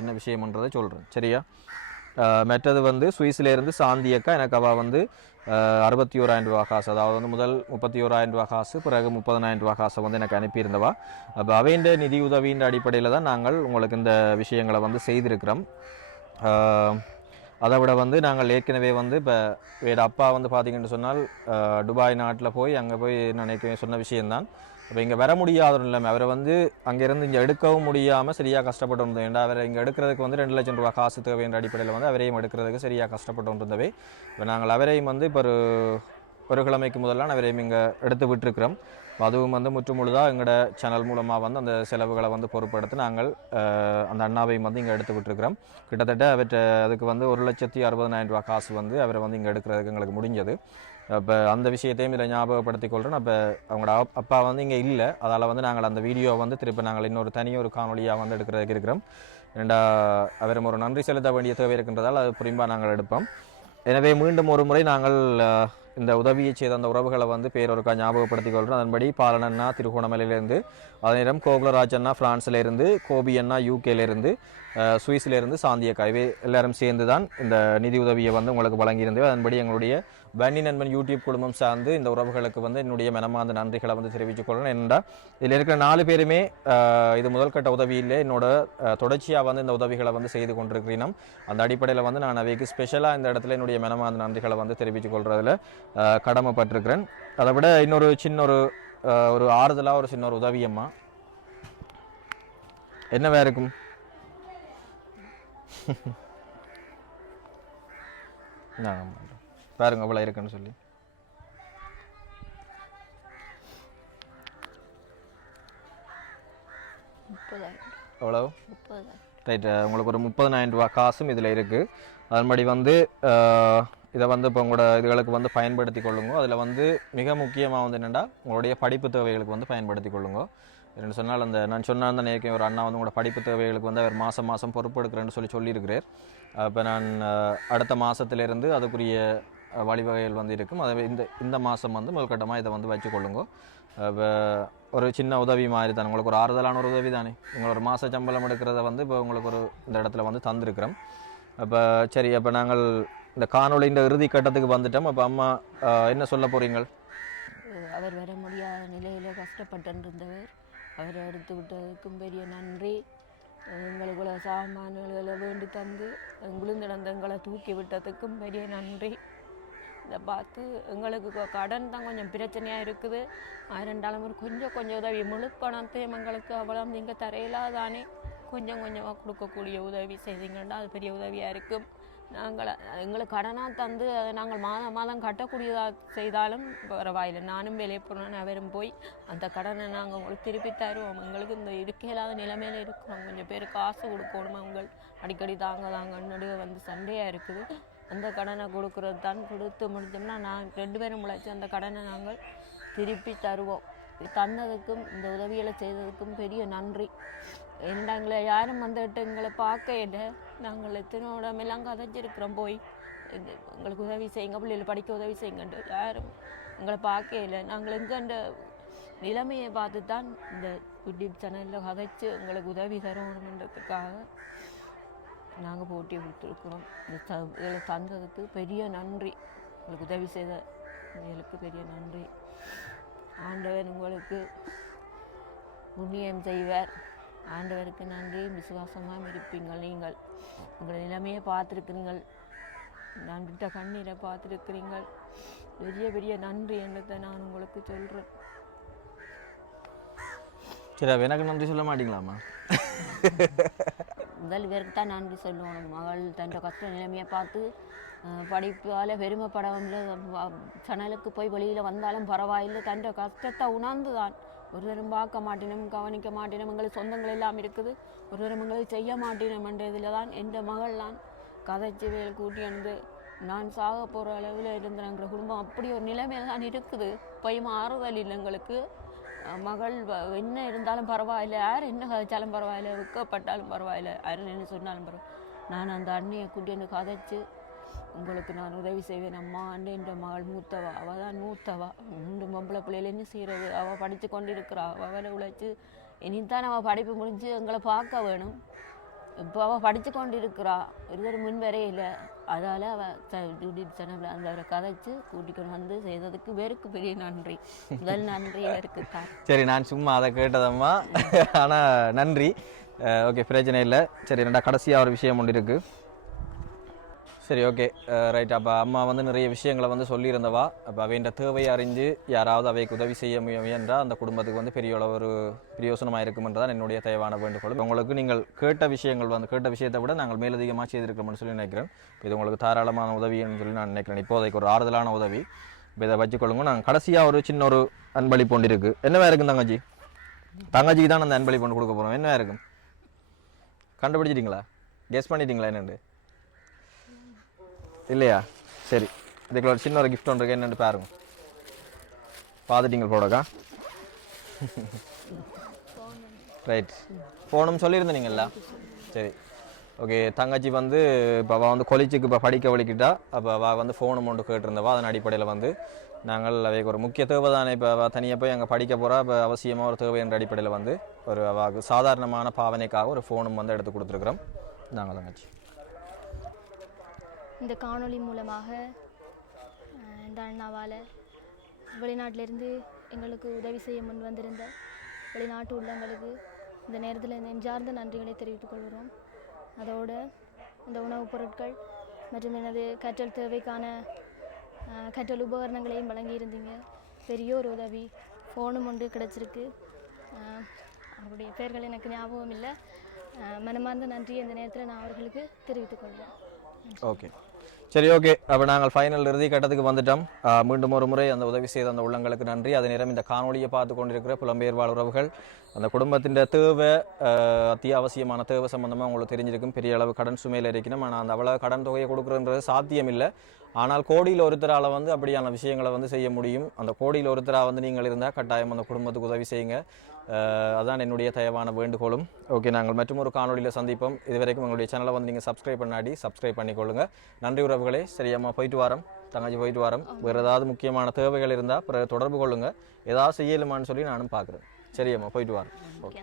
என்ன விஷயம்ன்றதை சொல்கிறேன். சரியா? மற்றது வந்து சுவிஸ்லேருந்து சாந்தி அக்கா எனக்கு அவள் வந்து 61,000 ரூபா காசு, அதாவது வந்து முதல் 31,000 ரூபா காசு, பிறகு 30,000 ரூபா காசை வந்து எனக்கு அனுப்பியிருந்தவா. அப்போ அவைண்ட நிதி உதவின்ற அடிப்படையில் தான் நாங்கள் உங்களுக்கு இந்த விஷயங்களை வந்து செய்திருக்கிறோம். அதை விட வந்து நாங்கள் ஏற்கனவே வந்து இப்போ வேறு அப்பா வந்து பார்த்திங்கன்னு சொன்னால் துபாய் நாட்டில் போய் அங்கே போய் நான் ஏற்கனவே சொன்ன விஷயந்தான். இப்போ இங்கே வர முடியாத ஒரு நிலைமை, அவரை வந்து அங்கேருந்து இங்கே எடுக்கவும் முடியாமல் சரியாக கஷ்டப்பட்டு இருந்தோம். ஏன்னா அவரை இங்கே எடுக்கிறதுக்கு வந்து 2 லட்சம் ரூபா காசு தேவைன்ற அடிப்படையில் வந்து அவரையும் எடுக்கிறதுக்கு சரியாக கஷ்டப்பட்டு இருந்தவை. இப்போ நாங்கள் அவரையும் வந்து இப்போ ஒரு கிழமைக்கு முதல்லாம் அவரையும் இங்கே எடுத்து விட்டுருக்கிறோம். அதுவும் வந்து முற்றுமுழுதாக எங்களோட சேனல் மூலமாக வந்து அந்த செலவுகளை வந்து பொறுப்பெடுத்து நாங்கள் அந்த அண்ணாவையும் வந்து இங்கே எடுத்து விட்டுருக்கிறோம். கிட்டத்தட்ட அதுக்கு வந்து 1,60,000 ரூபா காசு வந்து அவரை வந்து இங்கே எடுக்கிறதுக்கு எங்களுக்கு முடிஞ்சது. அப்போ அந்த விஷயத்தையும் இதில் ஞாபகப்படுத்தி கொள்கிறேன். அப்போ அவங்களோட அப்பா வந்து இங்கே இல்லை, அதால் வந்து நாங்கள் அந்த வீடியோ வந்து திருப்பி நாங்கள் இன்னொரு தனியொரு காணொலியாக வந்து எடுக்கிறதுக்கு இருக்கிறோம். ஏண்டா அவரும் ஒரு நன்றி செலுத்த வேண்டிய தேவை இருக்கின்றதால் அது புரிம்பாக நாங்கள் எடுப்போம். எனவே மீண்டும் ஒரு முறை நாங்கள் இந்த உதவியை செய்த அந்த உறவுகளை வந்து பேரொருக்கா ஞாபகப்படுத்திக் கொள்கிறோம். அதன்படி பாலனண்ணா திருகோணமலையிலேருந்து, அதே நேரம் கோகுலராஜ் அண்ணா ஃப்ரான்ஸ்லேருந்து, கோபி அண்ணா யூகேலேருந்து, சுவிஸிலிருந்து சாந்தியக்கா இவை எல்லாரும் சேர்ந்து தான் இந்த நிதி உதவியை வந்து உங்களுக்கு வழங்கியிருந்தது. அதன்படி எங்களுடைய வன்னி நண்பன் யூடியூப் குடும்பம் சார்ந்து இந்த உறவுகளுக்கு வந்து என்னுடைய மனமார்ந்த நன்றிகளை வந்து தெரிவித்துக் கொள்ளணும். என்னென்னா இதில் இருக்கிற 4 பேருமே இது முதல்கட்ட உதவியிலே என்னோட தொடர்ச்சியாக வந்து இந்த உதவிகளை வந்து செய்து கொண்டிருக்கிறேன். அந்த அடிப்படையில் வந்து நான் அவைக்கு ஸ்பெஷலாக இந்த இடத்துல என்னுடைய மனமார்ந்த நன்றிகளை வந்து தெரிவித்துக் கொள்றதுல கடமைப்பட்டிருக்கிறேன். அதை விட இன்னொரு சின்ன ஒரு ஆறுதலாக ஒரு சின்ன ஒரு உதவியம்மா என்னவா இருக்கும்? பாருங்க அவ்வளோ இருக்குன்னு சொல்லி எவ்வளோ ரைட், உங்களுக்கு ஒரு 30,000 ரூபா காசும் இதில் இருக்குது. அதன்படி வந்து இதை வந்து இப்போ உங்களோட இதுகளுக்கு வந்து பயன்படுத்தி கொள்ளுங்க. அதில் வந்து மிக முக்கியமாக வந்து என்னென்னா உங்களுடைய படிப்பு தேவைகளுக்கு வந்து பயன்படுத்தி கொள்ளுங்க. என்னென்னு சொன்னால் அந்த நான் சொன்னால் அந்த நேற்று ஒரு அண்ணா வந்து உங்களோட படிப்பு தேவைகளுக்கு வந்து அவர் மாதம் பொறுப்பெடுக்கிறேன்னு சொல்லியிருக்கிறார். இப்போ நான் அடுத்த மாதத்திலிருந்து அதுக்குரிய வழிவகைகள் வந்து இருக்கும். அதை இந்த மாதம் வந்து முதல்கட்டமாக இதை வந்து வச்சுக்கொள்ளுங்க. இப்போ ஒரு சின்ன உதவி மாதிரி தானே, உங்களுக்கு ஒரு ஆறுதலான ஒரு உதவி தானே. நீங்கள் ஒரு மாத சம்பளம் எடுக்கிறத வந்து இப்போ உங்களுக்கு ஒரு இந்த இடத்துல வந்து தந்திருக்கிறோம். அப்போ சரி, அப்போ நாங்கள் இந்த காணொலியின் இறுதி கட்டத்துக்கு வந்துட்டோம். அப்போ அம்மா என்ன சொல்ல போகிறீங்கள்? அவர் வர முடியாத நிலையில் கஷ்டப்பட்டிருந்தவர், அவரை எடுத்து விட்டதுக்கும் பெரிய நன்றி. எங்களுக்குள்ள சாமான்களை வேண்டி தந்து விழுந்திடந்த எங்களை தூக்கி விட்டதுக்கும் பெரிய நன்றி. இதை பார்த்து எங்களுக்கு கடன் தான் கொஞ்சம் பிரச்சனையாக இருக்குது. ரெண்டாலும் கொஞ்சம் உதவி, முழு பணத்தையும் எங்களுக்கு அவ்வளோ நீங்கள் தரையிலாதானே கொஞ்சமாக கொடுக்கக்கூடிய உதவி செய்தீங்கன்னா அது பெரிய உதவியாக இருக்கும். எங்களுக்கு கடனாக தந்து அதை நாங்கள் மாதம் கட்டக்கூடியதாக செய்தாலும் பரவாயில்லை. நானும் வெளியே போனேன், அவரும் போய் அந்த கடனை நாங்கள் உங்களுக்கு திருப்பி தருவோம். எங்களுக்கு இந்த இருக்கையில்லாத நிலைமையில் இருக்கிறோம். கொஞ்சம் பேர் காசு கொடுக்கணும், அவங்க அடிக்கடி தாங்கன்னு வந்து சண்டையாக இருக்குது. அந்த கடனை கொடுக்குறது தான் கொடுத்து முடிஞ்சோம்னா நான் 2 பேரும் முளைச்சி அந்த கடனை நாங்கள் திருப்பி தருவோம். தந்ததுக்கும் இந்த உதவிகளை செய்ததுக்கும் பெரிய நன்றி. ஏன்னா எங்களை யாரும் வந்துட்டு எங்களை பார்க்க இல்லை, நாங்கள் எத்தனோடமெல்லாம் கதைச்சிருக்கிறோம். போய் எங்களுக்கு உதவி செய்யுங்க, பிள்ளைகள் படிக்க உதவி செய்யுங்கன்ட்டு யாரும் எங்களை பார்க்க இல்லை. நாங்கள் எங்கன்ற நிலைமையை பார்த்து தான் இந்த யூடியூப் சேனலில் கதைச்சு எங்களுக்கு உதவி தரணுன்றதுக்காக நாங்கள் போட்டி கொடுத்துருக்குறோம். இதில் தந்ததுக்கு பெரிய நன்றி. உங்களுக்கு உதவி செய்த எங்களுக்கு பெரிய நன்றி. ஆண்டவர் உங்களுக்கு புண்ணியம் செய்வார். ஆண்டவருக்கு நன்றி. விசுவாசமாக இருப்பீங்கள். நீங்கள் உங்கள் நிலைமையை பார்த்துருக்கிறீங்கள், நான் விட்ட கண்ணீரை பார்த்துருக்கிறீங்கள். பெரிய நன்றி என்றதை நான் உங்களுக்கு சொல்கிறேன். சரி, எனக்கு நன்றி சொல்ல மாட்டீங்களாம்மா? முதல் பேருக்கு தான் நன்றி சொல்லணும். மகள் தன் கஷ்ட நிலைமையை பார்த்து படிப்பால் பெருமைப்படவில்லை. சேனலுக்கு போய் வெளியில் வந்தாலும் பரவாயில்லை, தன் கஷ்டத்தை உணர்ந்து தான். ஒருவரும் பார்க்க மாட்டினோம், கவனிக்க மாட்டினோம், எங்களுக்கு சொந்தங்கள் எல்லாம் இருக்குது, ஒருவரும் எங்களுக்கு செய்ய மாட்டினோம் என்ற இதில் தான் என் மகள்லாம் கதைச்சி வேல் கூட்டி வந்து நான் சாக போகிற அளவில் இருந்தேங்கிற குடும்பம் அப்படி ஒரு நிலைமையில் தான் இருக்குது. போய் மாறுதல் இல்லை எங்களுக்கு. மகள் என்ன இருந்தாலும் பரவாயில்லை, யார் என்ன கதைச்சாலும் பரவாயில்லை, விற்கப்பட்டாலும் பரவாயில்லை, யார் என்ன சொன்னாலும் பரவாயில்லை, நான் அந்த அண்ணியை கூட்டி வந்து கதைச்சு உங்களுக்கு நான் உதவி செய்வேன் அம்மா. என்ற மகள் மூத்தவா, அவள் தான் மூத்தவா. 3 பொம்பளை பிள்ளைகள் என்ன செய்கிறது, அவள் படித்து கொண்டு இருக்கிறா. அவளை உழைச்சி இனித்தான் அவள் படிப்பு முடிஞ்சு எங்களை பார்க்க வேணும். இப்போ அவள் படித்து கொண்டு இருக்கிறா, ஒருத்தர் முன் வரையில. அதால் அவள் யூடியூப் சேனலில் அந்த கதைச்சு கூட்டிக்கொண்டு வந்து செய்ததுக்கு பேருக்கு பெரிய நன்றி. முதல் நன்றி இருக்குது தான். சரி, நான் சும்மா அதை கேட்டதம்மா, ஆனால் நன்றி. ஓகே, பிரச்சனை இல்லை. சரி, ரெண்டா கடைசியாக ஒரு விஷயம் ஒன்று இருக்குது. சரி, ஓகே, ரைட். அப்போ அம்மா வந்து நிறைய விஷயங்களை வந்து சொல்லியிருந்தவா. அப்போ அவைன்ற தேவையை அறிஞ்சு யாராவது அவைக்கு உதவி செய்ய முயன்றால் அந்த குடும்பத்துக்கு வந்து பெரிய அளவு ஒரு பிரயோசனமாக இருக்குமென்றதான் என்னுடைய தேவையான வேண்டுகோள். உங்களுக்கு நீங்கள் கேட்ட விஷயத்தை விட நாங்கள் மேலதிகமாக செய்திருக்கிறோம்னு சொல்லி நினைக்கிறேன். இது உங்களுக்கு தாராளமான உதவின்னு சொல்லி நான் நினைக்கிறேன். இப்போதைக்கு ஒரு ஆறுதலான உதவி. இப்போ இதை வச்சுக்கொள்ளுங்க. நாங்கள் கடைசியாக ஒரு சின்ன ஒரு அன்பளிப்பு ஒன்று இருக்குது. என்னவா இருக்கும் தங்கச்சிக்கு தான் அந்த அன்பளிப்பு ஒன்று கொடுக்க போகிறோம். என்னவா இருக்கும் கண்டுபிடிச்சிட்டிங்களா? கெஸ் பண்ணிட்டீங்களா என்னென்று? இல்லையா? சரி, இதுக்குள்ள ஒரு சின்ன ஒரு கிஃப்ட் ஒன்று இருக்கு. என்னென்னு பாருங்க. பார்த்துட்டீங்க போடக்கா? ரைட், ஃபோனும் சொல்லியிருந்தீங்களா? சரி, ஓகே. தங்கச்சி வந்து இப்போ அவள் வந்து கொலிச்சுக்கு இப்போ படிக்க வலிக்கிட்டா. அப்போ அவள் வந்து ஃபோனு ஒன்று கேட்டிருந்தவா. அதன் அடிப்படையில் வந்து நாங்கள் அவைக்கு ஒரு முக்கிய தேவை தானே. இப்போ அவள் தனியாக போய் அங்கே படிக்க போகிறா. இப்போ அவசியமாக ஒரு தேவை என்ற அடிப்படையில் வந்து ஒரு அவளுக்கு சாதாரணமான பாவனைக்காக ஒரு ஃபோனும் வந்து எடுத்து கொடுத்துருக்குறோம். நாங்கள் தங்கச்சி. இந்த காணொளி மூலமாக இந்த அண்ணாவால் வெளிநாட்டிலிருந்து எங்களுக்கு உதவி செய்ய முன் வந்திருந்த வெளிநாட்டு உள்ளங்களுக்கு இந்த நேரத்தில் நெஞ்சார்ந்த நன்றிகளை தெரிவித்துக் கொள்கிறோம். அதோடு இந்த உணவுப் பொருட்கள் மற்றும் எனது கற்றல் தேவைக்கான கற்றல் உபகரணங்களையும் வழங்கியிருந்தீங்க. பெரிய ஒரு உதவி. ஃபோனும் ஒன்று கிடச்சிருக்கு. அவருடைய பெயர்கள் எனக்கு ஞாபகம் இல்லை. மனமார்ந்த நன்றி இந்த நேரத்தில் நான் அவர்களுக்கு தெரிவித்துக் கொள்வேன். ஓகே, சரி, ஓகே. அப்போ நாங்கள் ஃபைனல் இறுதி கட்டத்துக்கு வந்துட்டோம். மீண்டும் ஒரு முறை அந்த உதவி செய்த அந்த உள்ளங்களுக்கு நன்றி. அதே நேரம் இந்த காணொலியை பார்த்து கொண்டிருக்கிற புலம்பெயர் வாழ் உறவுகள், அந்த குடும்பத்தின் தேவை, அத்தியாவசியமான தேவை சம்பந்தமாக உங்களுக்கு தெரிஞ்சிருக்கும். பெரிய அளவு கடன் சுமையில் இருக்கணும். ஆனால் அந்த அவ்வளோ கடன் தொகையை கொடுக்குறன்றது சாத்தியம் இல்லை. ஆனால் கோடியில் ஒருத்தரால் அப்படியான விஷயங்களை செய்ய முடியும். அந்த கோடியில் ஒருத்தராக நீங்கள் இருந்தால் கட்டாயம் அந்த குடும்பத்துக்கு உதவி செய்யுங்க. அதான் என்னுடைய தயவான வேண்டுகோளும். ஓகே, நாங்கள் மற்றும் ஒரு காணொலியில் சந்திப்போம். இதுவரைக்கும் எங்களுடைய சேனலை நீங்கள் சப்ஸ்கிரைப் பண்ணாடி சப்ஸ்கிரைப் பண்ணிக்கொள்ளுங்க. நன்றி உறவுகளே. சரியாம்மா, போயிட்டு வாரம் தங்கச்சி, போயிட்டு வாரம். வேறு ஏதாவது முக்கியமான தேவைகள் இருந்தால் பிறகு தொடர்பு கொள்ளுங்கள். ஏதாவது செய்யலுமான்னு சொல்லி நானும் பார்க்குறேன். சரியாம்மா, போயிட்டு வாரம். ஓகே.